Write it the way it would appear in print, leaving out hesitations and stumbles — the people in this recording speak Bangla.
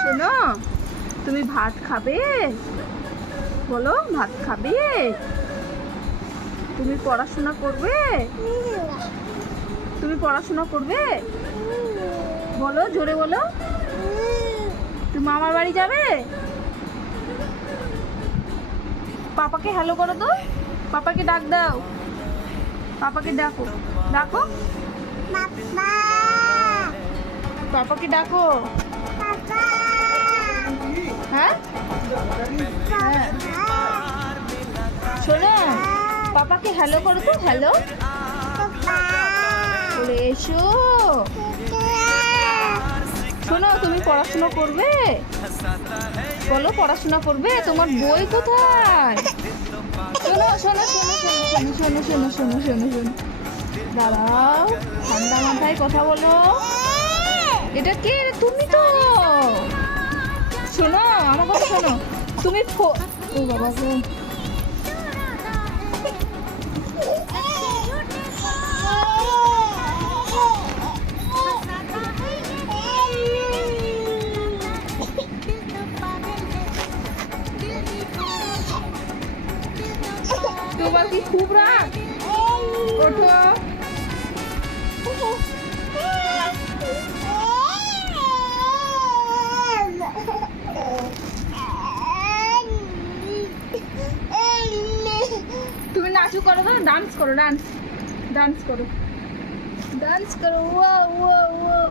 শোনো, তুমি ভাত খাবে? বলো, ভাত খাবে? তুমি পড়াশোনা করবে? তুমি পড়াশোনা করবে? বলো, জোরে বলো। তুমি মামার বাড়ি যাবে? পাপাকে হ্যালো করো তো, পাপাকে ডাক দাও, পাপাকে ডাকো, ডাকো, পাপাকে ডাকো। হ্যাঁ, হ্যাঁ, শোনো, পাপাকে হ্যালো করো তো, হ্যালো বলে এসো। শোনো, তুমি পড়াশোনা করবে? বলো, পড়াশোনা করবে? তোমার বই কোথায়? শোনো শোনো শোনো শোনো শোনো শোনো শোনো শোনো শোনো, দাঁড়াও, ঠান্ডা মাথায় কথা বলো। এটা কে? তুমি তো। শোনো, আমার কথা শোনো, তুমি ও বাবা গো। তোমার কি খুব রাগ? ওঠো। তুমি নাচু করো তো, ডান্স করো, ডান্স ডান্স করো, ডান্স করো। ওয়া ওয়া ওয়া।